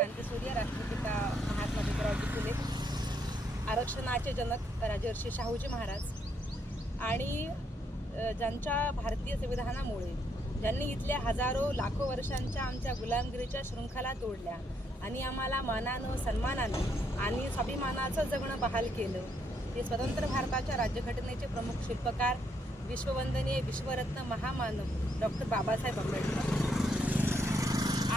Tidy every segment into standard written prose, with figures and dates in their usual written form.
क्रांतिसूर्य राष्ट्रपिता महात्मा ज्योतिराव फुले, आरक्षणाचे जनक राजर्षी शाहूजी महाराज आणि ज्यांच्या भारतीय संविधानामुळे ज्यांनी इथल्या हजारो लाखो वर्षांच्या आमच्या गुलामगिरीच्या शृंखला तोडल्या आणि आम्हाला मानानं सन्मानानं आणि स्वाभिमानाचं जगणं बहाल केलं, हे स्वतंत्र भारताच्या राज्यघटनेचे प्रमुख शिल्पकार, विश्ववंदनीय विश्वरत्न महामानव डॉक्टर बाबासाहेब आंबेडकर.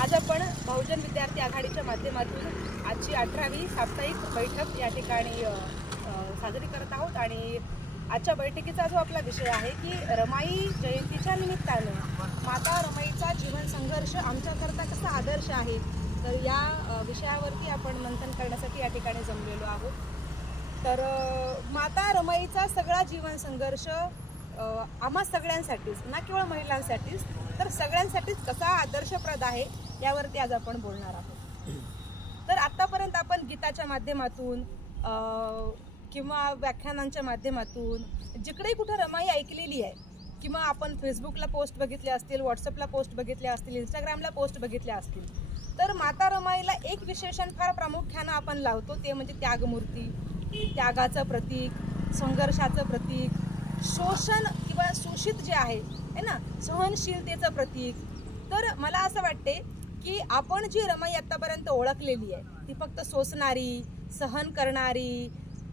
आज आपण बहुजन विद्यार्थी आघाडीच्या माध्यमातून आजची 18वी साप्ताहिक बैठक या ठिकाणी साजरी करत आहोत. आणि आजच्या बैठकीचा जो आपला विषय आहे की रमाई जयंतीच्या निमित्तानं माता रमाईचा जीवन संघर्ष आमच्याकरता कसा आदर्श आहे, तर या विषयावरती आपण मंथन करण्यासाठी या ठिकाणी जमलेलो आहोत. तर माता रमाईचा सगळा जीवन संघर्ष आम्हा सगळ्यांसाठीच, ना केवळ महिलांसाठीच तर सगळ्यांसाठीच कसा आदर्शप्रद आहे यावरती आज आपण बोलणार आहोत. तर आतापर्यंत आपण गीताच्या माध्यमातून किंवा व्याख्यानांच्या माध्यमातून जिकडे कुठे रमाई ऐकलेली आहे किंवा आपण फेसबुकला पोस्ट बघितल्या असतील, व्हॉट्सअपला पोस्ट बघितल्या असतील, इंस्टाग्रामला पोस्ट बघितल्या असतील, तर माता रमाईला एक विशेषण फार प्रामुख्यानं आपण लावतो, ते म्हणजे त्यागमूर्ती, त्यागाचं प्रतीक, संघर्षाचं प्रतीक, शोषण किंवा शोषित जे आहे ना, सहनशीलतेचं प्रतीक. तर मला असं वाटते की आपण जी रमाई आतापर्यंत ओळखलेली आहे ती फक्त सोसणारी, सहन करणारी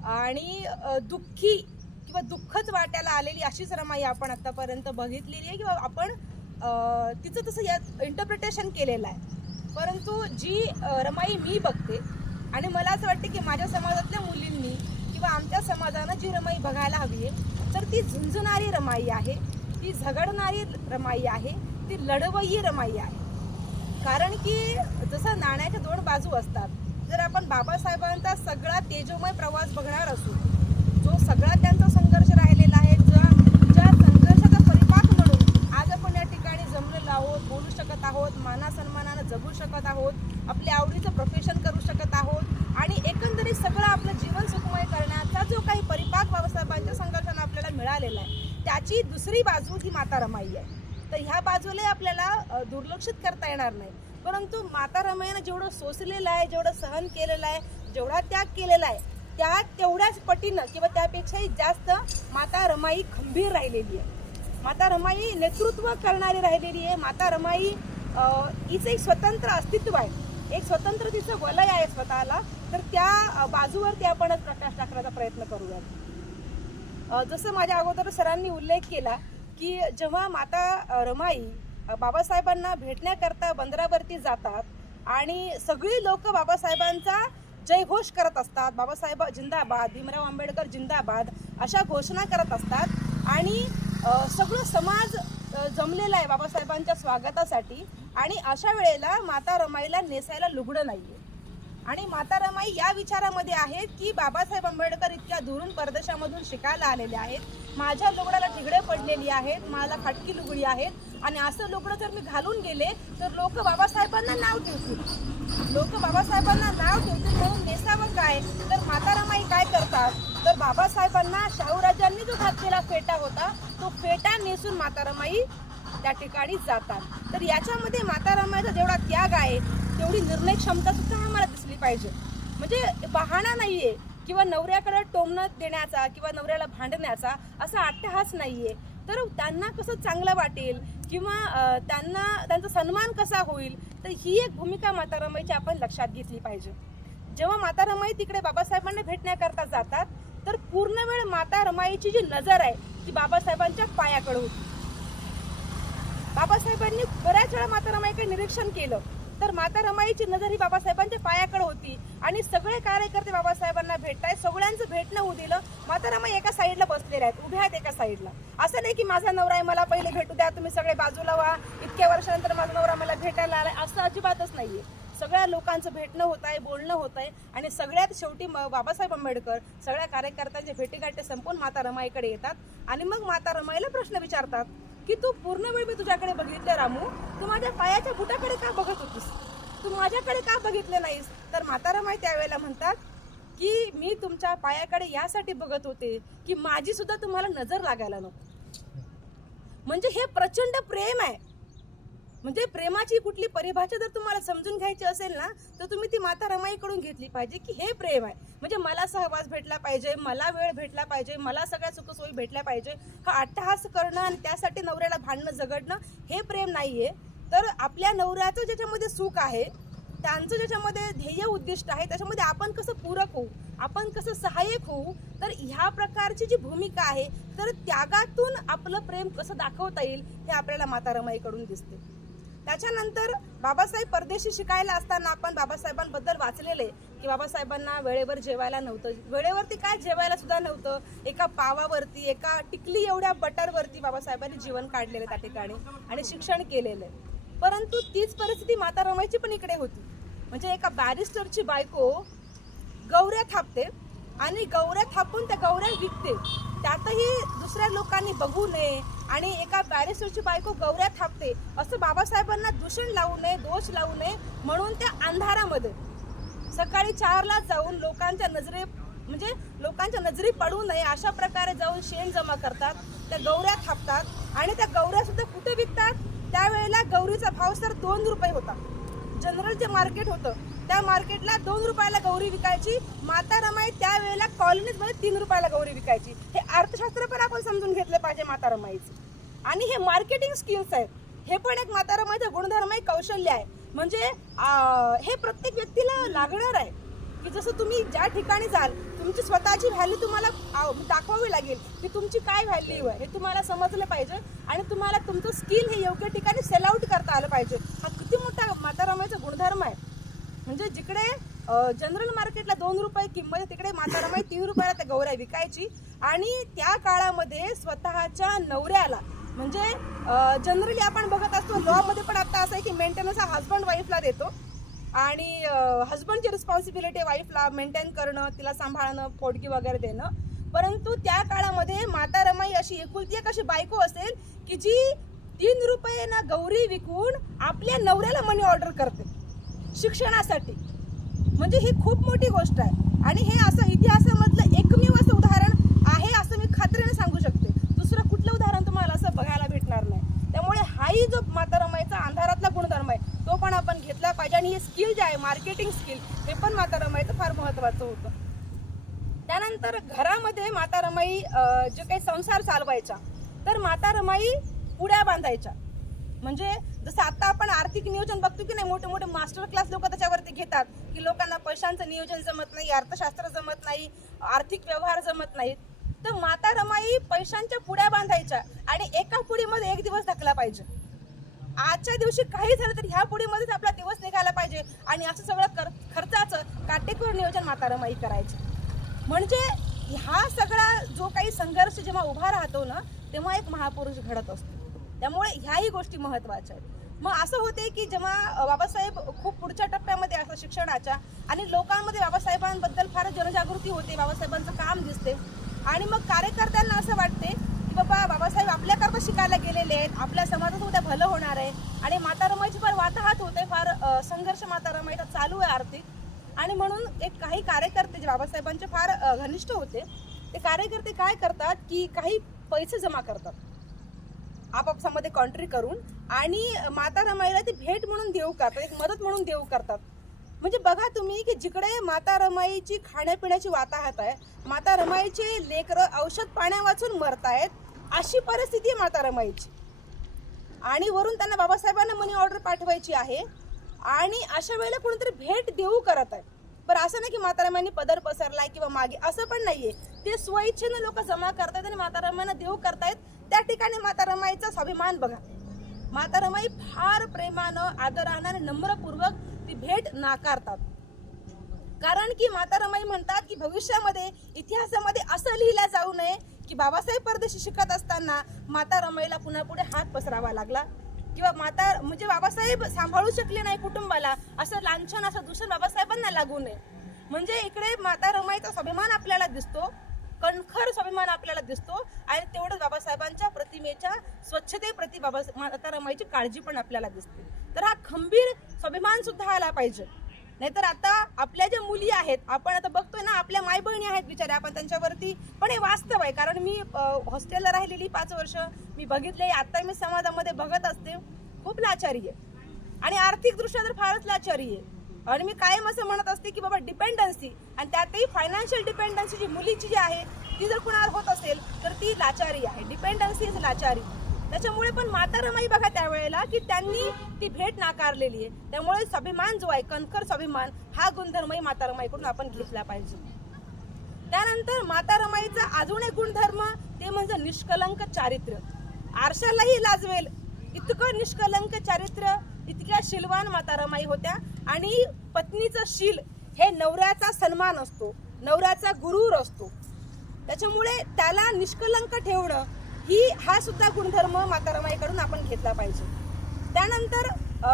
आणि दुःखी किंवा दुःखच वाट्याला आलेली अशीच रमाई आपण आतापर्यंत बघितलेली आहे किंवा आपण तिचं तसं यात इंटरप्रिटेशन केलेलं आहे. परंतु जी रमाई मी बघते आणि मला असं वाटते की माझ्या समाजातल्या मुलींनी किंवा आमच्या समाजानं जी रमाई बघायला हवी आहे, तर ती झुंजणारी रमाई आहे, ती झगडणारी रमाई आहे, ती लढवय्यी रमाई आहे. कारण की जसं नाण्याच्या दोन बाजू असतात, जर आपण बाबासाहेबांचा सगळा तेजोमय प्रवास बघणार असू, जो सगळा त्यांचा संघर्ष राहिलेला आहे, ज्या संघर्षाचा परिपाक म्हणून आज आपण या ठिकाणी जमलेलो आहोत, बोलू शकत आहोत, मानासन्मानानं जगू शकत आहोत, आपल्या आवडीचं प्रोफेशन करू शकत आहोत आणि एकंदरीत सगळं आपलं जीवन सुखमय करण्याचा जो काही परिपाक बाबासाहेबांच्या संघर्षानं आपल्याला मिळालेला आहे, त्याची दुसरी बाजू ही माता रमाई आहे. तर ह्या बाजूला आपल्याला दुर्लक्षित करता येणार नाही. परंतु माता रमाईनं जेवढं सोसलेलं आहे, जेवढं सहन केलेलं आहे, जेवढा त्याग केलेला आहे, त्या तेवढ्याच पटीनं किंवा त्यापेक्षाही जास्त माता रमाई खंबीर राहिलेली आहे. माता रमाई नेतृत्व करणारी राहिलेली आहे. माता रमाई हिचं एक स्वतंत्र अस्तित्व आहे, एक स्वतंत्र तिचं वलय आहे स्वतःला. तर त्या बाजूवरती आपण प्रकाश टाकण्याचा प्रयत्न करूयात. जसं माझ्या अगोदर सरांनी उल्लेख केला की जेव्हा माता रमाई बाबासाहेबांना भेटण्याकरता बंदरावरती जातात आणि सगळी लोक बाबासाहेबांचा जयघोष करत असतात, बाबासाहेब जिंदाबाद, भीमराव आंबेडकर जिंदाबाद अशा घोषणा करत असतात आणि सगळं समाज जमलेला आहे बाबासाहेबांच्या स्वागतासाठी. आणि अशा वेळेला माता रमाईला नेसायला लुगडं नाहीये आणि माता रमाई या विचारामध्ये आहेत की बाबासाहेब आंबेडकर इतक्या दुरून परदेशामधून शिकायला आलेले आहेत, माझ्या लुगडाला ठिगडे पडलेली आहेत, मला फाटकी लुगडी आहेत आणि असं लुगडं जर मी घालून गेले तर लोक बाबासाहेबांना नाव ठेवतील, म्हणून नेसावं काय. तर माता रमाई काय करतात, तर बाबासाहेबांना शाहूराजांनी जो घातलेला फेटा होता तो फेटा नेसून माता रमाई त्या ठिकाणी जातात. तर याच्यामध्ये माता रमाईचा जेवढा त्याग आहे तेवढी निर्णय क्षमता सुद्धा आम्हाला दिसली पाहिजे. म्हणजे बहाणा नाहीये किंवा नवऱ्याकडे टोमणं देण्याचा किंवा नवऱ्याला भांडण्याचा असा अट्टहास नाहीये. तर त्यांना कसं चांगलं वाटेल किंवा त्यांचा सन्मान कसा होईल, तर ही एक भूमिका माता रमाईची आपण लक्षात घेतली पाहिजे. जेव्हा माता रमाई तिकडे बाबासाहेबांना भेटण्याकरता जातात तर पूर्ण वेळ माता रमाईची जी नजर आहे ती बाबासाहेबांच्या पायाकडे होती. बाबासाहेबांनी बऱ्याच वेळा माता रमाईकडे निरीक्षण केलं तर माता रमाईची नजर ही बाबासाहेबांच्या पायाकडे होती आणि सगळे कार्यकर्ते बाबासाहेबांना भेटताय, सगळ्यांचं भेटणं होऊ दिलं. माता रमाई एका साईडला बसलेल्या आहेत, उभ्या आहेत एका साईडला. असं नाही की माझा नवरा आहे, मला पहिले भेटू द्या, तुम्ही सगळे बाजूला व्हा, इतक्या वर्षानंतर माझा नवरा मला भेटायला आलाय, असं अजिबातच नाहीये. सगळ्या लोकांचं भेटणं होत आहे, बोलणं होत आहे आणि सगळ्यात शेवटी बाबासाहेब आंबेडकर सगळ्या कार्यकर्त्यांचे भेटीगाठी संपून माता रमाईकडे येतात आणि मग माता रमाईला प्रश्न विचारतात की तू पूर्ण वेळ मी तुझ्याकडे बघितलं रामू, तू माझ्या पायाच्या बुटाकडे का बघत होतीस, तू माझ्याकडे का बघितलं नाहीस. तर माता रमाई त्यावेळेला म्हणतात की मी तुमच्या पायाकडे यासाठी बघत होते की माझी सुद्धा तुम्हाला नजर लागायला नको. म्हणजे हे प्रचंड प्रेम आहे म्हणजे प्रेमाची कुठली परिभाषा जर तुम्हाला समजून घ्यायची असेल ना, तर तुम्ही ती माता रमाईकडून घेतली पाहिजे की हे प्रेम आहे. म्हणजे मला सहवास भेटला पाहिजे, मला वेळ भेटला पाहिजे, मला सगळ्या सुखसोयी भेटल्या पाहिजे, हा अट्टहास करणं आणि त्यासाठी नवऱ्याला भांडणं झगडणं हे प्रेम नाहीये. तर आपल्या नवऱ्याचं ज्याच्यामध्ये सुख आहे, त्यांचं ज्याच्यामध्ये ध्येय उद्दिष्ट आहे, त्याच्यामध्ये आपण कसं पूरक होऊ, आपण कसं सहाय्यक होऊ, तर ह्या प्रकारची जी भूमिका आहे, तर त्यागातून आपलं प्रेम कसं दाखवता येईल हे आपल्याला माता रमाईकडून दिसते. त्याच्यानंतर बाबासाहेब परदेशी शिकायला असताना आपण बाबासाहेबांबद्दल वाचलेले की बाबासाहेबांना वेळेवर जेवायला नव्हतं, वेळेवरती काय जेवायला सुद्धा नव्हतं, एका पावावरती, एका टिकली एवढ्या बटरवरती बाबासाहेबांनी जीवन काढलेलं त्या ठिकाणी आणि शिक्षण केलेलं आहे. परंतु तीच परिस्थिती माता रमाईची पण इकडे होती. म्हणजे एका बॅरिस्टरची बायको गौऱ्या थापते आणि गौऱ्या थापून त्या गौऱ्या विकते, त्यातही दुसऱ्या लोकांनी बघू नये आणि एका बॅरिस्टरची बायको गौऱ्या थापते असं बाबासाहेबांना दूषण लावू नये, दोष लावू नये म्हणून त्या अंधारामध्ये सकाळी 4ला जाऊन लोकांच्या नजरी पडू नये अशा प्रकारे जाऊन शेण जमा करतात, त्या गौऱ्या थापतात आणि त्या गौऱ्या सुद्धा कुठे विकतात. त्यावेळेला गौरीचा भाव सर 2 रुपये होता. जनरल जे मार्केट होतं त्या मार्केटला 2 रुपयाला गौरी विकायची. माता रमाई त्यावेळेला कॉलनीजमध्ये 3 रुपयाला गौरी विकायची. हे अर्थशास्त्र पण आपण समजून घेतलं पाहिजे माता रमाईचं. आणि हे मार्केटिंग स्किल्स आहेत, हे पण एक माता रमाईचा गुणधर्म आहे, कौशल्य आहे. म्हणजे हे प्रत्येक व्यक्तीला लागणार आहे की जसं तुम्ही ज्या ठिकाणी जाल तुमची स्वतःची व्हॅल्यू तुम्हाला दाखवावी लागेल की तुमची काय व्हॅल्यू आहे हे तुम्हाला समजलं पाहिजे आणि तुम्हाला तुमचं स्किल हे योग्य ठिकाणी सेल आउट करता आलं पाहिजे. हा किती मोठा माता रमाईचा गुणधर्म आहे. म्हणजे जिकडे जनरल मार्केटला 2 रुपये किंमत, तिकडे माता रमाई 3 रुपयाला त्या गौऱ्या विकायची. आणि त्या काळामध्ये स्वतःच्या नवऱ्याला म्हणजे जनरली आपण बघत असतो लॉ मध्ये पण आता असं आहे की मेंटेनन्स हा हजबंड वाईफला देतो आणि हजबंडची रिस्पॉन्सिबिलिटी वाईफला मेंटेन करणं, तिला सांभाळणं, पोटगी वगैरे देणं. परंतु त्या काळामध्ये माता रमाई अशी एकुलती एक अशी बायको असेल की जी 3 रुपयानं गौरी विकून आपल्या नवऱ्याला मनी ऑर्डर करते शिक्षणासाठी. म्हणजे ही खूप मोठी गोष्ट आहे आणि हे असं इतिहासामधलं एकमेव असं उदाहरण आहे असं मी खात्रीने सांगू शकते. दुसरं कुठलं उदाहरण तुम्हाला असं बघायला भेटणार नाही. त्यामुळे हाही जो माता रमाईचा अंधारातला गुणधर्म आहे तो पण आपण घेतला पाहिजे. आणि हे स्किल जे आहे मार्केटिंग स्किल हे पण माता रमाईचं फार महत्त्वाचं होतं. त्यानंतर घरामध्ये माता रमाई जे काही संसार चालवायचा तर माता रमाई पुड्या बांधायच्या. म्हणजे जसं आता आपण आर्थिक नियोजन बघतो की नाही, मोठे मोठे मास्टर क्लास लोक त्याच्यावरती घेतात की लोकांना पैशांचं नियोजन जमत नाही, अर्थशास्त्र जमत नाही, आर्थिक व्यवहार जमत नाहीत. तर माता रमाई पैशांच्या पुड्या बांधायच्या आणि एका पुडीमध्ये 1 दिवस ढकला पाहिजे. आजच्या दिवशी काही झालं तर ह्या पुडीमध्येच आपला दिवस निघाला पाहिजे आणि असं सगळं खर्चाचं काटेकोर नियोजन माता रमाई करायचं. म्हणजे हा सगळा जो काही संघर्ष जेव्हा उभा राहतो ना तेव्हा एक महापुरुष घडत असतो. त्यामुळे ह्याही गोष्टी महत्त्वाच्या आहेत. मग असं होते की जेव्हा बाबासाहेब खूप पुढच्या टप्प्यामध्ये असं शिक्षणाच्या आणि लोकांमध्ये बाबासाहेबांबद्दल फार जनजागृती होते, बाबासाहेबांचं काम दिसते आणि मग कार्यकर्त्यांना असं वाटते की बाबा बाबासाहेब आपल्याकरता शिकायला गेलेले आहेत, आपल्या समाजात उद्या भलं होणार आहे. आणि माता रमाईची फार वाताहत होते, फार संघर्ष माता रमाईचा चालू आहे आर्थिक. आणि म्हणून एक काही कार्यकर्ते जे बाबासाहेबांचे फार घनिष्ठ होते ते कार्यकर्ते काय करतात की काही पैसे जमा करतात आपापसामध्ये कॉन्ट्री करून आणि माता रमाईला ती भेट म्हणून देऊ करतात, एक मदत म्हणून देऊ करतात. म्हणजे बघा तुम्ही की जिकडे माता रमाईची खाण्यापिण्याची वाताहत आहे, माता रमाईचे लेकरं औषध पाण्या वाचून मरतायत, अशी परिस्थिती माता रमाईची. आणि वरून त्यांना बाबासाहेबांना मनी ऑर्डर पाठवायची आहे आणि अशा वेळेला कोणीतरी भेट देऊ करत आहे. पण असं नाही की माता रमाईने पदर पसरलाय किंवा मागे, असं पण नाहीये. ते स्वइच्छेनं लोक जमा करतायत आणि माता रमाईला देऊ करतायत. त्या ठिकाणी माता रमाईचा स्वाभिमान बघा. माता रमाई फार प्रेमानं, आदरानं आणि नम्रपूर्वक ती भेट नाकारतात. कारण की माता रमाई म्हणतात की भविष्यामध्ये इतिहासामध्ये असं लिहिलं जाऊ नये की बाबासाहेब परदेशी शिकत असताना माता रमाईला पुन्हा पुढे हात पसरावा लागला किंवा म्हणजे बाबासाहेब सांभाळू शकले नाही कुटुंबाला, असं लांछन, असं दूषण बाबासाहेबांना लागू नये. म्हणजे इकडे माता रमाईचा स्वाभिमान आपल्याला दिसतो, कणखर स्वाभिमान आपल्याला दिसतो आणि तेवढंच बाबासाहेबांच्या प्रतिमेच्या स्वच्छतेप्रती माता रमाईची काळजी पण आपल्याला दिसते. तर हा खंबीर स्वाभिमान सुद्धा आला पाहिजे. नाहीतर आता आपल्या ज्या मुली आहेत, आपण आता बघतोय ना, आपल्या माय बहिणी आहेत बिचाऱ्या, आपण त्यांच्यावरती, पण हे वास्तव आहे. कारण मी हॉस्टेलला राहिलेली 5 वर्ष, मी बघितले, आता मी समाजामध्ये बघत असते खूप लाचारी आहे आणि आर्थिक दृष्ट्या तर फारच लाचारी आहे. आणि मी कायम असं म्हणत असते की बाबा डिपेंडन्सी, आणि त्यातही फायनान्शियल डिपेंडन्सी जी मुलीची जी आहे ती जर कुणावर होत असेल तर ती लाचारी आहे. डिपेंडन्सी इज लाचारी. त्याच्यामुळे पण माता रमाई बघा त्यावेळेला की त्यांनी ती भेट नाकारलेली आहे. त्यामुळे स्वाभिमान जो आहे, कणखर स्वाभिमान, हा गुणधर्मही माता रमाईकडून आपण घेतला पाहिजे. त्यानंतर माता रमाईचा अजून एक गुणधर्म ते म्हणजे निष्कलंक चारित्र्य. आरशालाही लाजवेल इतकं निष्कलंक चारित्र्य, इतक्या शीलवान माता रमाई होत्या. आणि पत्नीचं शील हे नवऱ्याचा सन्मान असतो, नवऱ्याचा गुरूर असतो. त्याच्यामुळे त्याला निष्कलंक ठेवणं हा सुद्धा गुणधर्म माता रमाईकडून आपण घेतला पाहिजे. त्यानंतर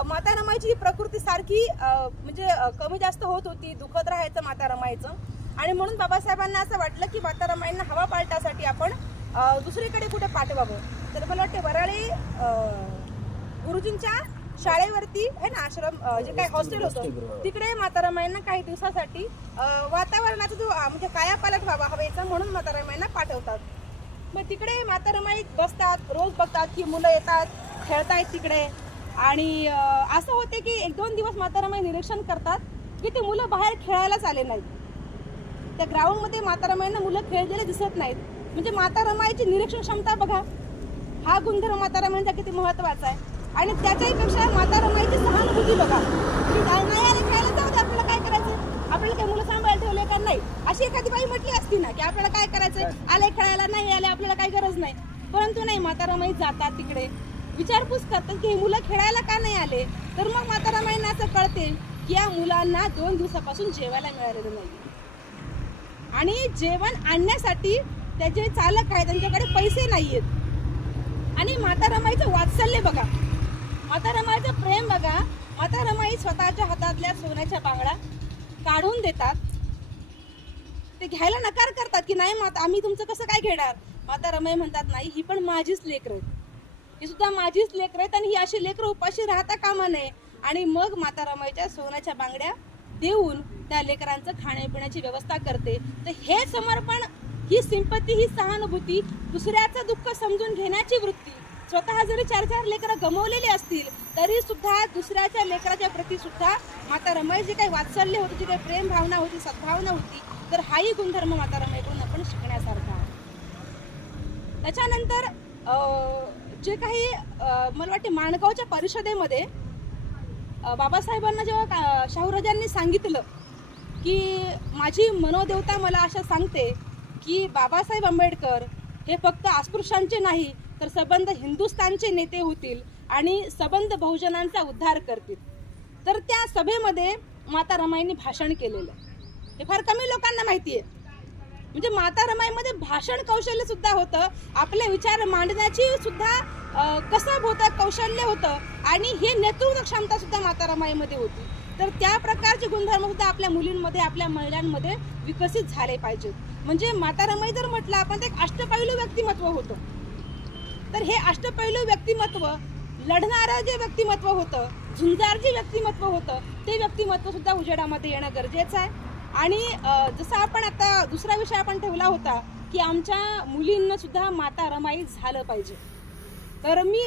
माता रमाईची प्रकृती सारखी म्हणजे कमी जास्त होत होती, दुखत राहायचं माता रमाईचं. आणि म्हणून बाबासाहेबांना असं वाटलं की माता रमाईंना हवा पालटासाठी आपण दुसरीकडे कुठे पाठवावं. तर मला वाटते वराळे गुरुजींच्या शाळेवरती आहे ना आश्रम, जे काही हॉस्टेल होतं तिकडे माता रमाईंना काही दिवसासाठी वातावरणाचा जो म्हणजे कायापालट व्हावा हवेचा म्हणून माता रमाईंना पाठवतात. मग तिकडे माता रमाई बसतात, रोज बघतात की मुलं येतात, खेळतायत तिकडे. आणि असं होते की 1-2 दिवस माता रमाई निरीक्षण करतात की ते मुलं बाहेर खेळायलाच आले नाहीत. त्या ग्राउंडमध्ये माता रमाईंना मुलं खेळलेले दिसत नाहीत. म्हणजे माता रमाईची निरीक्षण क्षमता बघा, हा गुणधर्म माता रमाईंचा किती महत्वाचा आहे. आणि त्याच्याही पेक्षा माता रमाईची सहानुभूती बघा की नाही आले खेळायला जाऊ दे, आपल्याला काय करायचं, आपल्याला काही मुलं सांभाळायला ठेवले का नाही. अशी एखादी बाई म्हटली असती ना की आपल्याला काय करायचं, आले खेळायला, नाही आले आपल्याला काही गरज नाही. परंतु नाही, माता रमाई जातात तिकडे, विचारपूस करतात की हे मुलं खेळायला का नाही आले. तर मग माता रमाईंना असं कळते की या मुलांना 2 दिवसापासून जेवायला मिळालेलं नाही. आणि जेवण आणण्यासाठी त्याचे चालक आहे, त्यांच्याकडे पैसे नाहीयेत. आणि माता रमाईचं वात्सल्य बघा, माता रमाईचं प्रेम बघा. माता रमाई स्वतःच्या हातातल्या सोन्याच्या बांगड्या काढून देतात, ते घ्यायला नकार करतात की नाही माता, आम्ही तुमचं कसं काय घेणार. माता रमाई म्हणतात नाही, ही पण माझीच लेकरं आहेत, ही सुद्धा माझीच लेकरं आहेत आणि ही अशी लेकरं उपाशी राहता कामा नये. आणि मग माता रमाईच्या सोन्याच्या बांगड्या देऊन त्या लेकरांचं खाण्यापिण्याची व्यवस्था करते. तर हे समर्पण, ही सिंपती, ही सहानुभूती, दुसऱ्याचं दुःख समजून घेण्याची वृत्ती. स्वतः जरी 4-4 लेकरं गमावलेली असतील तरी सुद्धा दुसऱ्याच्या लेकराच्या प्रती सुद्धा माता रमाई जे काही वात्सल्य होतं, जी काही प्रेम भावना होती, सद्भावना होती, तर हाही गुणधर्म माता रमाईकडून आपण शिकण्यासारखा आहे. त्याच्यानंतर जे काही मला वाटते माणगावच्या परिषदेमध्ये बाबासाहेबांना जेव्हा शाहूराजांनी सांगितलं की माझी मनोदेवता मला अशा सांगते की बाबासाहेब आंबेडकर हे फक्त अस्पृश्यांचे नाही तर सबंध हिंदुस्थानचे नेते होतील आणि सबंध बहुजनांचा उद्धार करतील. तर त्या सभेमध्ये माता रमाईंनी भाषण केलेलं, हे फार कमी लोकांना माहिती आहे. म्हणजे माता रमाईमध्ये भाषण कौशल्य सुद्धा होतं, आपले विचार मांडण्याची सुद्धा कसब होतं, कौशल्य होतं. आणि हे नेतृत्व क्षमता सुद्धा माता रमाईमध्ये होती. तर त्या प्रकारचे गुणधर्म सुद्धा आपल्या मुलींमध्ये, आपल्या महिलांमध्ये विकसित झाले पाहिजेत. म्हणजे माता रमाई जर म्हटलं आपण, ते एक अष्टपैलू व्यक्तिमत्व होतं. तर हे अष्टपैलू व्यक्तिमत्व, लढणारं जे व्यक्तिमत्व होतं, झुंजार जे व्यक्तिमत्व होतं, ते व्यक्तिमत्व सुद्धा उजेडामध्ये येणं गरजेचं आहे. आणि जसं आपण आता दुसरा विषय आपण ठेवला होता की आमच्या मुलींना सुद्धा माता रमाई झालं पाहिजे. तर मी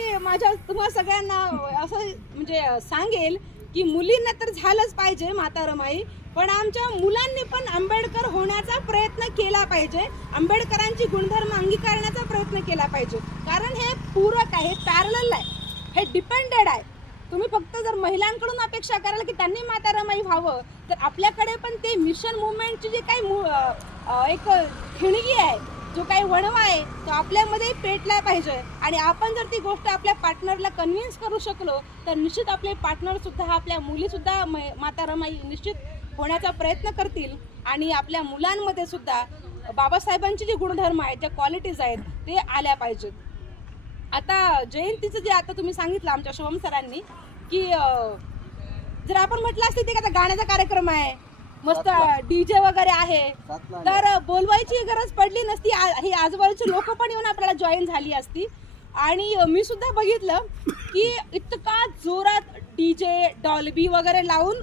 तुम्हा सगळ्यांना असं म्हणजे सांगेल की मुलींना तर झालंच पाहिजे माता रमाई, पण आमच्या मुलांनी पण आंबेडकर होण्याचा प्रयत्न केला पाहिजे, आंबेडकरांची गुणधर्म अंगीकारण्याचा प्रयत्न केला पाहिजे. कारण हे पूरक आहे, पॅरलल आहे, हे डिपेंडेड आहे. तुम्ही फक्त जर महिलांकडून अपेक्षा कराल की त्यांनी माता रमाई व्हावं, तर आपल्याकडे पण ते मिशन मुवमेंटची जे काही एक खिणगी आहे, जो काही वणवा आहे, तो आपल्यामध्ये पेटला पाहिजे. आणि आपण जर ती गोष्ट आपल्या पार्टनरला कन्व्हिन्स करू शकलो तर निश्चित आपले पार्टनर सुद्धा, आपल्या मुली सुद्धा माता रमाई निश्चित होण्याचा प्रयत्न करतील. आणि आपल्या मुलांमध्ये सुद्धा बाबासाहेबांचे जे गुणधर्म आहेत, ज्या क्वालिटीज आहेत, ते आल्या पाहिजेत. आता जयंतीचं जे आता तुम्ही सांगितलं आमच्या शुभम सरांनी की जर आपण म्हटलं असते ते का गाण्याचा कार्यक्रम आहे, मस्त डीजे वगैरे आहे, तर बोलवायची गरज पडली नसती. ही आजूबाजूची लोक पण येऊन आपल्याला जॉईन झाली असती. आणि मी सुद्धा बघितलं की इतका जोरात डीजे, डॉल्बी वगैरे लावून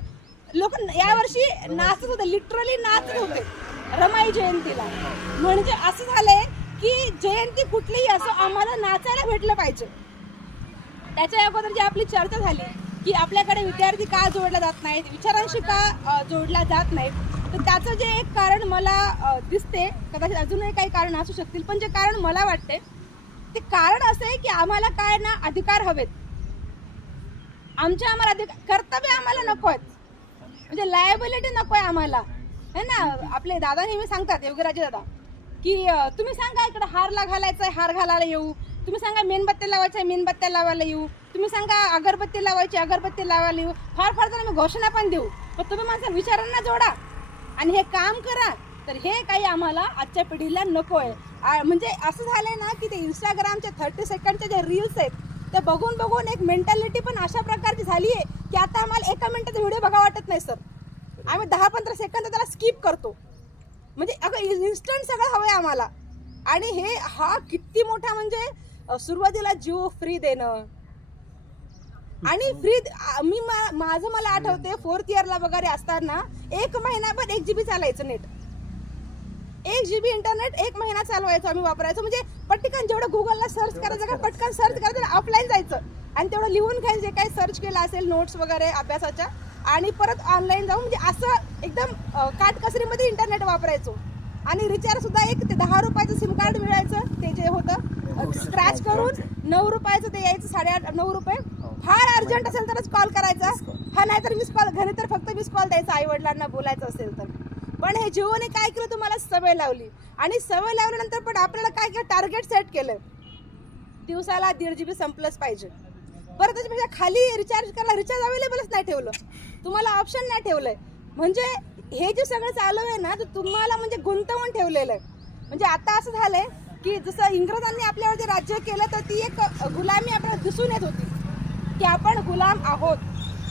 लोक यावर्षी नाचत होते, लिटरली नाचत होते रमाई जयंतीला. म्हणजे असं झालंय की जयंती कुठलीही असं आम्हाला नाचायला भेटलं पाहिजे. त्याच्या अगोदर जी आपली चर्चा झाली की आपल्याकडे विद्यार्थी का जोडला जात नाहीत, विचारांशी का जोडला जात नाहीत, तर त्याचं जे एक कारण मला दिसते, कदाचित अजूनही काही कारण असू शकतील, पण जे कारण मला वाटते ते कारण असं आहे की आम्हाला काय ना अधिकार हवेत, आम्हाला अधिकार, कर्तव्य आम्हाला नको आहेत, म्हणजे लायबिलिटी नको आहे आम्हाला, है ना. आपले दादा नेहमी सांगतात, योगीराजे दादा, की तुम्ही सांगा इकडे हारला घालायचा आहे, हार घालायला येऊ, तुम्ही सांगा मेणबत्त्या लावायच्या आहे, मेणबत्त्या लावायला येऊ, तुम्ही सांगा अगरबत्ती लावायची, अगरबत्ती लावायला येऊ, फार तर आम्ही घोषणा पण देऊ, पण तुम्ही माझ्या विचारांना जोडा आणि हे काम करा. तर हे काही आम्हाला आजच्या पिढीला नको आहे. म्हणजे असं झालंय ना की ते इंस्टाग्रामचे 30 सेकंडचे जे रील्स आहेत ते बघून बघून एक मेंटॅलिटी पण अशा प्रकारची झाली आहे की आता आम्हाला 1 मिनिटाचा व्हिडिओ बघा वाटत नाही सर, आम्ही 10-15 सेकंद त्याला स्किप करतो. म्हणजे अगं इन्स्टंट सगळं हवंय आम्हाला. आणि हा किती मोठा, म्हणजे सुरुवातीला जिओ फ्री देणं आणि माझं मला आठवते 4th इयरला वगैरे असताना 1 महिनाभर 1 GB चालायचं नेट, 1 GB इंटरनेट 1 महिना चालवायचो आम्ही, वापरायचो. म्हणजे पटकन जेवढं गुगलला सर्च करायचं का पटकन सर्च करायचं, ऑफलाईन जायचं आणि तेवढं लिहून घ्यायचं जे काही सर्च केलं असेल नोट्स वगैरे अभ्यासाच्या, आणि परत ऑनलाईन जाऊन म्हणजे असं एकदम काटकसरीमध्ये इंटरनेट वापरायचो. आणि रिचार्ज सुद्धा एक ते 10 रुपयाचं सिम कार्ड मिळायचं, ते जे होतं स्क्रॅच करून 9 रुपयाचं ते यायचं, 8.5-9 रुपये. फार अर्जंट असेल तरच कॉल करायचा, हा नाहीतर मिस कॉल, घरी तर फक्त मिस कॉल द्यायचा आई वडिलांना बोलायचं असेल तर. पण हे जिओने काय केलं, तुम्हाला सवय लावली, आणि सवय लावल्यानंतर पण आपल्याला काय केलं, टार्गेट सेट केलं, दिवसाला 1.5 GB संपलंच पाहिजे. बरं त्याच्यापेक्षा खाली रिचार्ज करायला रिचार्ज अवेलेबलच नाही ठेवलं, तुम्हाला ऑप्शन नाही ठेवलंय. म्हणजे हे जे सगळं चालू आहे ना, तर तुम्हाला म्हणजे गुंतवून ठेवलेलं आहे. म्हणजे आता असं झालंय की जसं इंग्रजांनी आपल्यावरती राज्य केलं तर ती एक गुलामी आपल्याला दिसून येत होती की आपण गुलाम आहोत,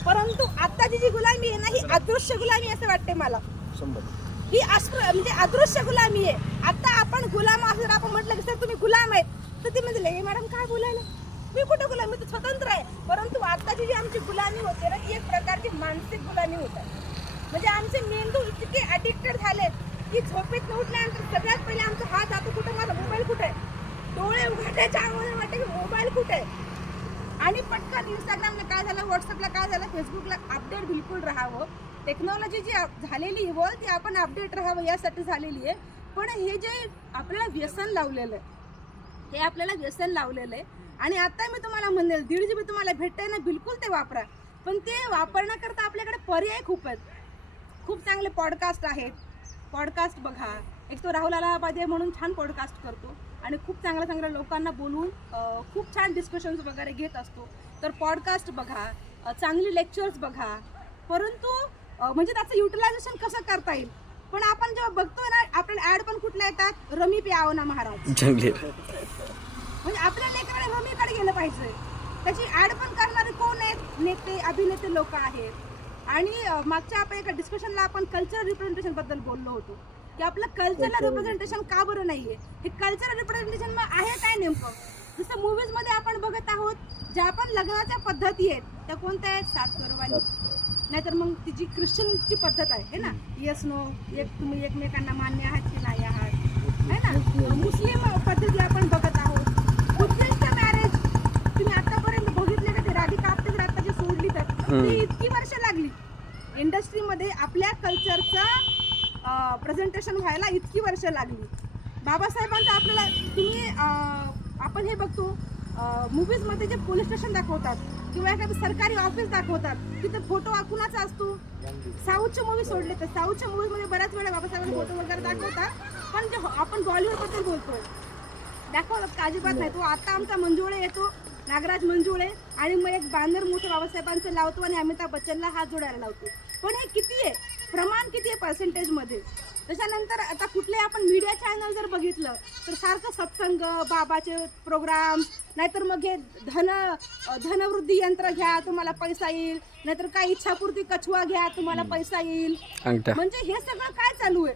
परंतु आताची जी गुलामी आहे ना, ही अदृश्य गुलामी असं वाटते मला. ही म्हणजे अदृश्य गुलामी आहे. आता आपण गुलाम असं आपण म्हटलं की सर तुम्ही गुलाम आहेत, तर ती म्हणजे मॅडम काय बोलायला, मी कुठं गुलाम, मी तर स्वतंत्र आहे. परंतु आताची जी आमची गुलामी होते ना, ती एक प्रकारची मानसिक गुलामी होते. म्हणजे आमचे मेंदू इतके ॲडिक्टेड झाले की झोपेत उठल्यानंतर सगळ्यात पहिले आमचा हात जातो कुठं, माझा मोबाईल कुठे आहे, डोळे उघडायच्या अगोदर वाटते की मोबाईल कुठे आहे. आणि पटकन इंस्टाग्रामला काय झालं, व्हॉट्सअपला काय झालं, फेसबुकला अपडेट बिलकुल राहावं. टेक्नॉलॉजी जी झालेली आहे ती आपण अपडेट राहावं यासाठी झालेली आहे. पण हे जे आपल्याला व्यसन लावलेलं आहे, हे आपल्याला व्यसन लावलेलं आहे. आणि आता मी तुम्हाला म्हणेल 1.5 GB तुम्हाला भेटतंय ना, बिलकुल ते वापरा, पण ते वापरण्याकरता आपल्याकडे पर्याय खूप आहेत. खूप चांगले पॉडकास्ट आहेत, पॉडकास्ट बघा. एक तो राहुल अलाहाबादी म्हणून छान पॉडकास्ट करतो आणि खूप चांगल्या लोकांना बोलून खूप छान डिस्कशन्स वगैरे घेत असतो. तर पॉडकास्ट बघा, चांगली लेक्चर्स बघा. परंतु म्हणजे त्याचं युटिलायझेशन कसं करता येईल. पण आपण जेव्हा बघतोय ना, आपल्याला ॲड पण कुठल्या येतात, रमी प्यावो ना महाराज, म्हणजे आपल्या लेकराने रमीकडे गेलं पाहिजे. त्याची ॲड पण करणारे कोण आहेत, नेते अभिनेते लोक आहेत. आणि मागच्या आपण एका डिस्कशनला आपण कल्चरल रिप्रेझेंटेशन बद्दल बोललो होतो की आपलं कल्चरल रिप्रेझेंटेशन का बरं नाहीये. हे कल्चरल रिप्रेझेंटेशन मग आहे काय नेमकं. जसं मूवीज मध्ये आपण बघत आहोत, ज्या पण लग्नाच्या पद्धती आहेत त्या कोणत्या आहेत, 7 करवाली, नाहीतर मग ती जी ख्रिश्चनची पद्धत आहे ना, येस नो, तुम्ही एकमेकांना मान्य आहात की नाही आहात, है ना. मुस्लिम पद्धती आपण बघत आहोत. बुद्धिस्ट मॅरेज तुम्ही आतापर्यंत बघितले का, ते राधिका आपटेकर आता जी सोडली तर ती इतकी वर्ष लागली इंडस्ट्रीमध्ये आपल्या कल्चरचं प्रेझेंटेशन व्हायला, इतकी वर्ष लागली. बाबासाहेबांचं आपल्याला तुम्ही आपण हे बघतो मूवीजमध्ये जे पोलीस स्टेशन दाखवतात किंवा एखादं सरकारी ऑफिस दाखवतात, तिथे फोटो कुणाचा असतो. साऊथचे मूवी सोडले तर साऊथच्या मूवीमध्ये बऱ्याच वेळा बाबासाहेबांचे फोटो वगैरे दाखवतात. पण जे आपण बॉलिवूडबद्दल बोलतोय दाखवतात का, अजिबात नाही. तो आता आमचा मंजुळे येतो, नागराज मंजुळे, आणि मग एक बॅनर मोठं बाबासाहेबांचं लावतो आणि अमिताभ बच्चनला हात जोडायला लावतो. पण हे किती आहे, प्रमाण किती आहे पर्सेंटेजमध्ये. त्याच्यानंतर आता कुठले आपण मीडिया चॅनल जर बघितलं तर सारखं सत्संग, बाबाचे प्रोग्राम, नाहीतर मग हे धनवृद्धी यंत्र घ्या तुम्हाला पैसा येईल, नाहीतर काय इच्छापूर्ती कछुआ घ्या तुम्हाला पैसा येईल. म्हणजे हे सगळं काय चालू आहे,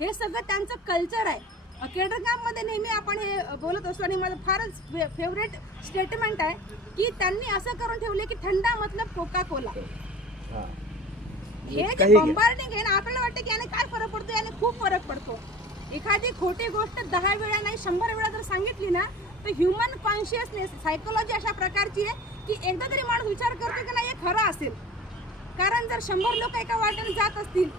हे सगळं त्यांचं कल्चर आहे. केडरगावमध्ये नेहमी आपण हे बोलत असतो आणि माझं फारच फेवरेट स्टेटमेंट आहे की त्यांनी असं करून ठेवले की थंडा मतलब कोका कोला. हे जे बंबार्डिंग आहे ना, आपल्याला वाटतं की याने काय फरक पडतो, याने खूप फरक पडतो. एखादी खोटी गोष्ट 10 वेळा नाही 100 वेळा जर सांगितली ना तर ह्युमन कॉन्शियसनेस सायकोलॉजी अशा प्रकारची आहे की एकदा तरी माणूस विचार करतो की नाही हे खरं असेल. कारण जर 100 लोक एका वाटेने जात असतील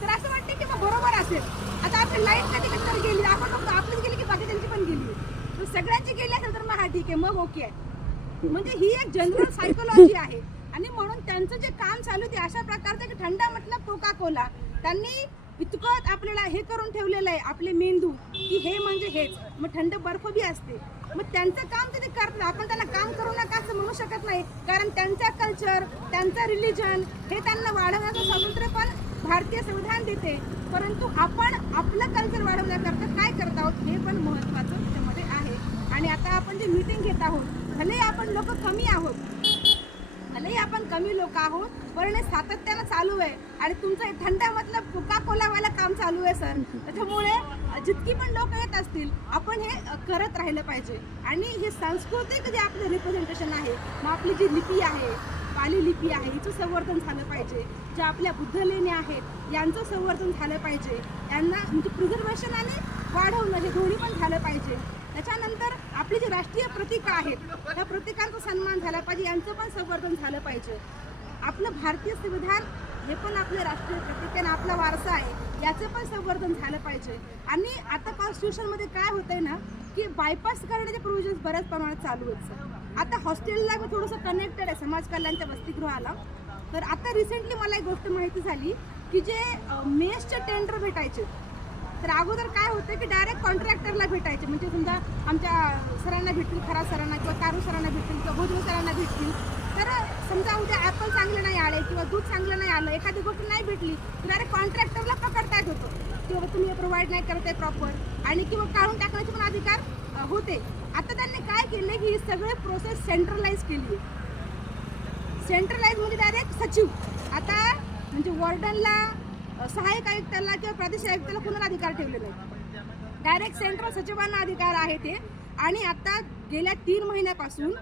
तर असं वाटतं की मग बरोबर असेल. आता आपली लाईट कधी तर गेली, आपण फक्त आपलीच गेली की बाकीच्यांची पण गेली, तर सगळ्यांची गेली असेल तर मग हा ठीक आहे, मग ओके आहे. म्हणजे ही एक जनरल सायकोलॉजी आहे. आणि म्हणून त्यांचं जे काम चालू ते अशा प्रकारचं की थंड मतलब कोका कोला, त्यांनी इतकं आपल्याला हे करून ठेवलेलं आहे आपले मेंदू की हे म्हणजे हेच. मग थंड बर्फ बी असते, मग त्यांचं काम ते करतात. आपण त्यांना काम करू नका असं म्हणू शकत नाही, कारण त्यांचा कल्चर, त्यांचं रिलिजन हे त्यांना वाढवण्याचं स्वातंत्र्य पण भारतीय संविधान देते. परंतु आपण आपलं कल्चर वाढवण्याकरता काय करत आहोत हे पण महत्त्वाचं त्याच्यामध्ये आहे. आणि आता आपण जे मीटिंग घेत आहोत, भले आपण लोक कमी आहोत, भलेही आपण कमी लोक आहोत, पण हे सातत्यानं चालू आहे. आणि तुमचं हे थंड मतलब कोका कोलावाला काम चालू आहे सर. त्याच्यामुळे जितकी पण लोक येत असतील आपण हे करत राहिलं पाहिजे. आणि हे सांस्कृतिक जे आपलं रिप्रेझेंटेशन आहे, मग आपली जी लिपी आहे, पाली लिपी आहे, हिचं संवर्धन झालं पाहिजे. ज्या आपल्या बुद्धलेण्या आहेत यांचं संवर्धन झालं पाहिजे. यांना म्हणजे प्रिझर्वेशन आणि वाढवणं हे दोन्ही पण झालं पाहिजे. त्याच्यानंतर आपली जी राष्ट्रीय प्रतीकं आहेत त्या प्रतीकांचा सन्मान झाला पाहिजे, यांचं पण संवर्धन झालं पाहिजे. आपलं भारतीय संविधान हे पण आपलं राष्ट्रीय प्रतीक आहे, आपला वारसा आहे, याचं पण संवर्धन झालं पाहिजे. आणि आता कॉन्स्टिट्यूशनमध्ये काय होतंय ना की बायपास करण्याचे प्रोव्हिजन्स बऱ्याच प्रमाणात चालू आहेत सर. आता हॉस्टेलला मी थोडंसं कनेक्टेड आहे समाज कल्याणच्या वसतिगृहाला. तर आता रिसेंटली मला एक गोष्ट माहिती झाली की जे मेसचे टेंडर भेटायचे, तर अगोदर काय होतं की डायरेक्ट कॉन्ट्रॅक्टरला भेटायचे. म्हणजे समजा आमच्या सरांना भेटतील, खरा सरांना किंवा कारू सरांना भेटतील किंवा भोजन सरांना भेटतील, तर समजा उद्या ॲपल चांगलं नाही आले किंवा दूध चांगलं नाही आलं, एखादी गोष्ट नाही भेटली तर डायरेक्ट कॉन्ट्रॅक्टरला पकडता येत होतं की बाबा तुम्ही प्रोव्हाइड नाही करत आहे प्रॉपर, आणि किंवा काढून टाकण्याचे पण अधिकार होते. आता त्यांनी काय केले की ही सगळे प्रोसेस सेंट्रलाइज केली आहे. सेंट्रलाइज म्हणजे डायरेक्ट सचिव, आता म्हणजे वॉर्डनला, सहाय्यक आयुक्ताला किंवा प्रादेशिक आयुक्ताला कोणाला अधिकार ठेवले नाही, डायरेक्ट सेंट्रल सचिवांना अधिकार आहे ते. आणि आता गेल्या 3 महिन्यापासून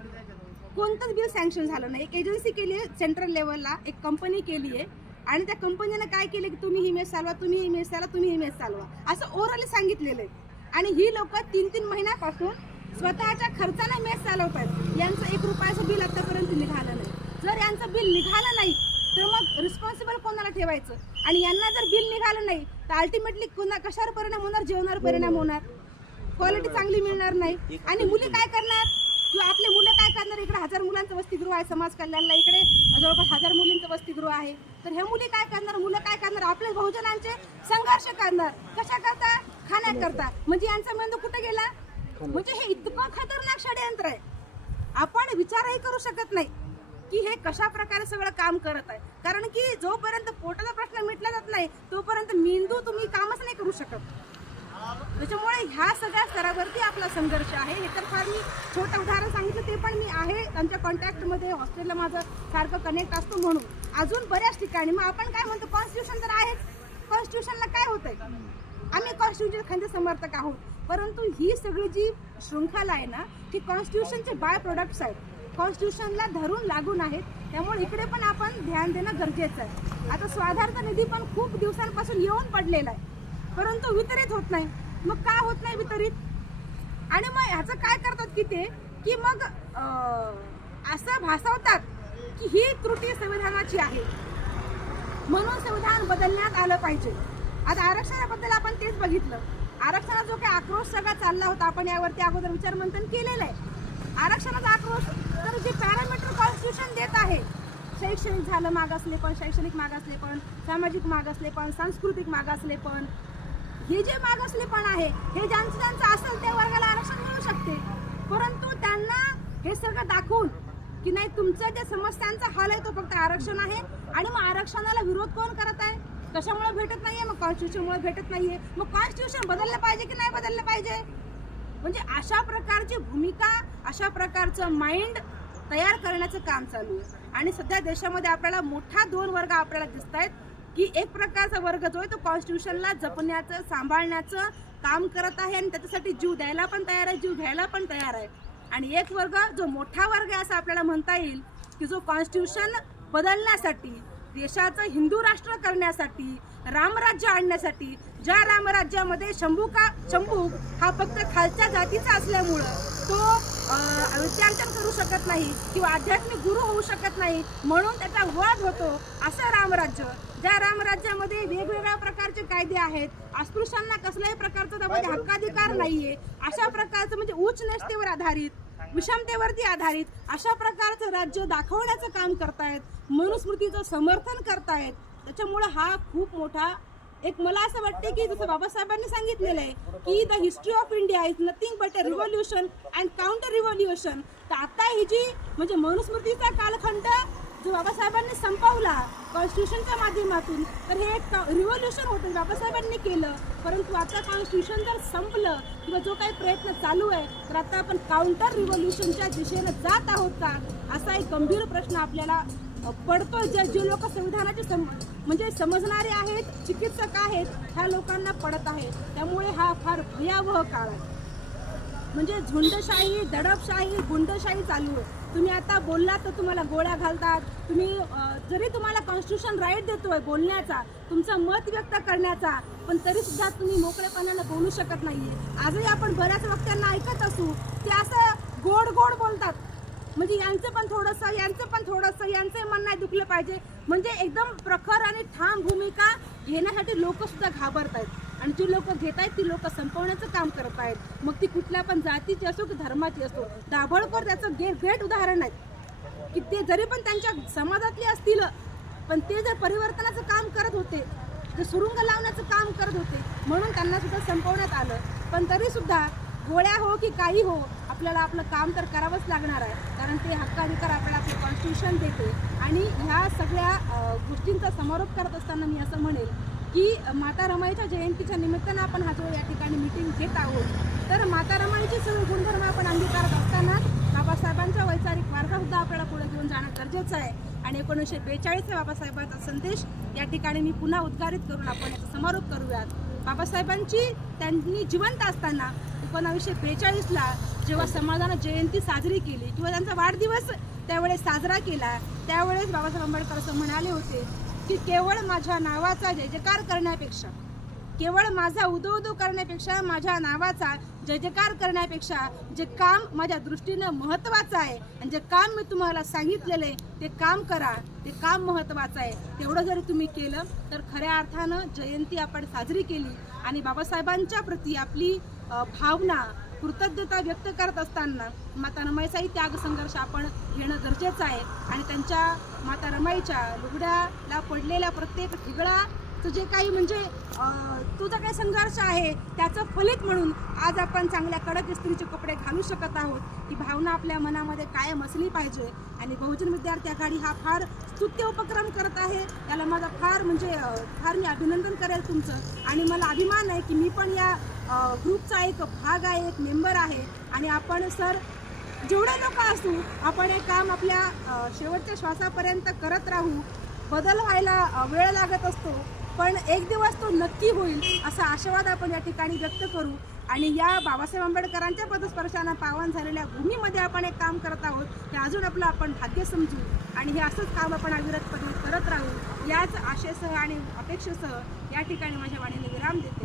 कोणतंच बिल सँक्शन झालं नाही. एक एजन्सी केली आहे सेंट्रल लेवलला, एक कंपनी केली आहे, आणि त्या कंपनीनं काय केलं की तुम्ही ही मेस चालवा, तुम्ही ही मेस चालवा, तुम्ही ही मेस चालवा, असं ओरली सांगितलेलं आहे. आणि ही लोक 3-3 महिन्यापासून स्वतःच्या खर्चाने मेस चालवतात. यांचं 1 रुपयाचं बिल आतापर्यंत निघालं नाही. जर यांचं बिल निघालं नाही तर मग रिस्पॉन्सिबल कोणाला ठेवायचं? आणि यांना जर बिल निघालं नाही तर अल्टिमेटली कशावर परिणाम होणार? जेवणावर परिणाम होणार, क्वालिटी चांगली मिळणार नाही. आणि मुली काय करणार किंवा आपले मुलं काय करणार? इकडे 1000 मुलांचं वसतिगृह आहे समाज कल्याणला, इकडे जवळपास 1000 मुलींचं वसतिगृह आहे. तर हे मुली काय करणार, मुलं काय करणार? आपले बहुजनांचे संघर्ष करणार. कशा करता? खाण्याकरता. म्हणजे यांचा मेंदू कुठे गेला? म्हणजे हे इतकं खतरनाक षडयंत्र आहे, आपण विचारही करू शकत नाही की हे कशा प्रकारे सगळं काम करत आहे. कारण की जोपर्यंत पोटाचा प्रश्न मिटला जात नाही तोपर्यंत मेंदू तुम्ही कामच नाही करू शकत. त्याच्यामुळे ह्या सगळ्या स्तरावरती आपला संघर्ष आहे. हे तर फार मी छोटं उदाहरण सांगितलं, ते पण मी आहे त्यांच्या कॉन्टॅक्टमध्ये, हॉस्टेलला माझं सारखं कनेक्ट असतो म्हणून. अजून बऱ्याच ठिकाणी मग आपण काय म्हणतो, कॉन्स्टिट्यूशन तर आहेच, कॉन्स्टिट्यूशनला काय होतंय? आम्ही कॉन्स्टिट्यूशन खंड समर्थक आहोत, परंतु ही सगळी जी शृंखला आहे ना ती कॉन्स्टिट्यूशनचे बाय प्रोडक्ट्स आहेत, कॉन्स्टिट्यूशनला धरून लागून आहेत. त्यामुळे इकडे पण आपण ध्यान देणं गरजेचं आहे. आता स्वाधार्थ निधी पण खूप दिवसांपासून येऊन पडलेला आहे, परंतु वितरित होत नाही. मग का होत नाही वितरित? आणि मग ह्याचं काय करतात की ते की मग असं भासवतात की ही त्रुटी संविधानाची आहे, म्हणून संविधान बदलण्यात आलं पाहिजे. आता आरक्षणाबद्दल आपण तेच बघितलं. आरक्षणाचा जो काही आक्रोश सगळा चालला होता, आपण यावरती अगोदर विचारमंथन केलेलं आहे. आरक्षणाचा आक्रोश तर जे पॅरामीटर कॉन्स्टिट्यूशन देत आहे, शैक्षणिक झालं मागासलेपण, शैक्षणिक मागासलेपण, सामाजिक मागासलेपण, सांस्कृतिक मागासलेपण, हे जे मागासलेपण आहे हे ज्यांचं असेल त्या वर्गाला आरक्षण मिळू शकते. परंतु त्यांना हे सगळं दाखवून की नाही, तुमच्या ज्या समस्यांचा हल आहे तो फक्त आरक्षण आहे. आणि मग आरक्षणाला विरोध कोण करत आहे? कशामुळे भेटत नाहीये? मग कॉन्स्टिट्यूशनमुळे भेटत नाहीये. मग कॉन्स्टिट्यूशन बदललं पाहिजे की नाही बदललं पाहिजे? म्हणजे अशा प्रकारची भूमिका, अशा प्रकारचं माइंड तयार करण्याचं काम चालू आहे. आणि सध्या देशामध्ये आपल्याला मोठा 2 वर्ग आपल्याला दिसत आहेत की एक प्रकारचा वर्ग जो आहे तो कॉन्स्टिट्यूशनला जपण्याचं, सांभाळण्याचं काम करत आहे आणि त्याच्यासाठी जीव द्यायला पण तयार आहे, जीव घ्यायला पण तयार आहे. आणि एक वर्ग जो मोठा वर्ग आहे असं आपल्याला म्हणता येईल की जो कॉन्स्टिट्यूशन बदलण्यासाठी, देशाचं हिंदू राष्ट्र करण्यासाठी, रामराज्य आणण्यासाठी, ज्या रामराज्यामध्ये शंभू हा फक्त खालच्या जातीचा असल्यामुळं तो विचारचन करू शकत नाही किंवा आध्यात्मिक गुरु होऊ शकत नाही, म्हणून त्याचा वध होतो. असं रामराज्य, ज्या रामराज्यामध्ये वेगवेगळ्या प्रकारचे कायदे आहेत, अस्पृश्यांना कसल्याही प्रकारचा त्यामध्ये हक्काधिकार नाहीये, अशा प्रकारचं म्हणजे उच्च निष्ठेवर आधारित, विषमतेवरती आधारित अशा प्रकारचं राज्य दाखवण्याचं काम करतायत, मनुस्मृतीचं समर्थन करतायत. त्याच्यामुळे हा खूप मोठा एक मला असं वाटते की जसं बाबासाहेबांनी सांगितलेलं आहे की the history of India is nothing but a revolution and counter revolution. तर आता ही जी म्हणजे मनुस्मृतीचा कालखंड जो बाबासाहेबांनी संपवला कॉन्स्टिट्यूशनच्या माध्यमातून, तर हे एक रिव्होल्युशन होतं बाबासाहेबांनी केलं. परंतु आता कॉन्स्टिट्यूशन जर संपलं किंवा जो काही प्रयत्न चालू आहे, तर आता आपण काउंटर रिव्होल्युशनच्या दिशेनं जात आहोत का, असा एक गंभीर प्रश्न आपल्याला पडतो. जे लोक संविधानाचे म्हणजे समजणारे आहेत, चिकित्सक आहेत, ह्या लोकांना पडत आहे. त्यामुळे हा फार भयावह काळ आहे. म्हणजे झुंडशाही, दडपशाही, गुंडशाही चालू आहे. तुम्ही आता बोललात तर तुम्हाला गोळ्या घालतात. तुम्ही जरी तुम्हाला कॉन्स्टिट्यूशन राईट देतोय बोलण्याचा, तुमचं मत व्यक्त करण्याचा, पण तरी सुद्धा तुम्ही मोकळेपणानं बोलू शकत नाहीये. आजही आपण बऱ्याच वक्त्यांना ऐकत असू ते असं गोड गोड बोलतात, म्हणजे यांचं पण थोडंसं, यांचं पण थोडंसं, यांचंही मन नाही दुखलं पाहिजे, म्हणजे एकदम प्रखर आणि ठाम भूमिका घेण्यासाठी लोक सुद्धा घाबरत आहेत. आणि जी लोक घेत आहेत ती लोक संपवण्याचं काम करत आहेत, मग ती कुठल्या पण जातीची असो की धर्माची असो. दाभोळकर त्याचं ग्रेट उदाहरण आहे की ते जरी पण त्यांच्या समाजातले असतील, पण ते जर परिवर्तनाचं काम करत होते, ते सुरुंग लावण्याचं काम करत होते, म्हणून त्यांना सुद्धा संपवण्यात आलं. पण तरी सुद्धा गोळ्या हो की काही हो, आपल्याला आपलं काम तर करावंच लागणार आहे, कारण ते हक्काधिकार आपल्याला आपलं कॉन्स्टिट्यूशन देते. आणि ह्या सगळ्या गोष्टींचा समारोप करत असताना मी असं म्हणेल की माता रमाईच्या जयंतीच्या निमित्तानं आपण हा जो या ठिकाणी मीटिंग घेत आहोत, तर माता रमाईचे सर्व गुणधर्म आपण अंगीकारत असताना बाबासाहेबांचा वैचारिक वारसासुद्धा आपल्याला पुढे घेऊन जाणं गरजेचं आहे. आणि 1942 बाबासाहेबांचा संदेश या ठिकाणी मी पुन्हा उद्गारित करून आपण याचा समारोप करूयात. बाबासाहेबांची त्यांनी जिवंत असताना 1942ला जेव्हा समाजानं जयंती साजरी केली किंवा त्यांचा वाढदिवस त्यावेळेस साजरा केला, त्यावेळेस बाबासाहेब आंबेडकर असं म्हणाले होते की केवळ माझ्या नावाचा जय जयकार करण्यापेक्षा, केवळ माझा उदो उदो करण्यापेक्षा, माझ्या नावाचा जय जयकार करण्यापेक्षा जे काम माझ्या दृष्टीनं महत्त्वाचं आहे आणि जे काम मी तुम्हाला सांगितलेलं आहे ते काम करा, ते काम महत्त्वाचं आहे. तेवढं जरी तुम्ही केलं तर खऱ्या अर्थानं जयंती आपण साजरी केली. आणि बाबासाहेबांच्या प्रती आपली भावना, कृतज्ञता व्यक्त करत असताना माता रमाईचाही त्याग संघर्ष आपण घेणं गरजेचं आहे. आणि त्यांच्या माता रमाईच्या लुगड्याला पडलेल्या प्रत्येक ठिगळाचं जे काही म्हणजे तो जो काही संघर्ष आहे त्याचं फलित म्हणून आज आपण चांगल्या कडक इस्त्रीचे कपडे घालू शकत आहोत. ही भावना आपल्या मनामध्ये कायम असली पाहिजे. आणि बहुजन विद्यार्थी आघाडी हा फार स्तुत्य उपक्रम करत आहे, त्याला माझा फार मी अभिनंदन करेल तुमचं. आणि मला अभिमान आहे की मी पण या ग्रुपचा एक भाग आहे, एक मेंबर आहे. आणि आपण सर जेवढे लोक असू, आपण हे काम आपल्या शेवटच्या श्वासापर्यंत करत राहू. बदल व्हायला वेळ लागत असतो, पण एक दिवस तो नक्की होईल असा आशावाद आपण या ठिकाणी व्यक्त करू. आणि या बाबासाहेब आंबेडकरांच्या पदस्पर्शानं पावन झालेल्या भूमीमध्ये आपण एक काम करत आहोत, हे अजून आपलं आपण भाग्य समजू. आणि हे असंच काम आपण अविरतपणे करत राहू. याच आशेसह आणि अपेक्षेसह या ठिकाणी माझ्या वाणीने विराम देते.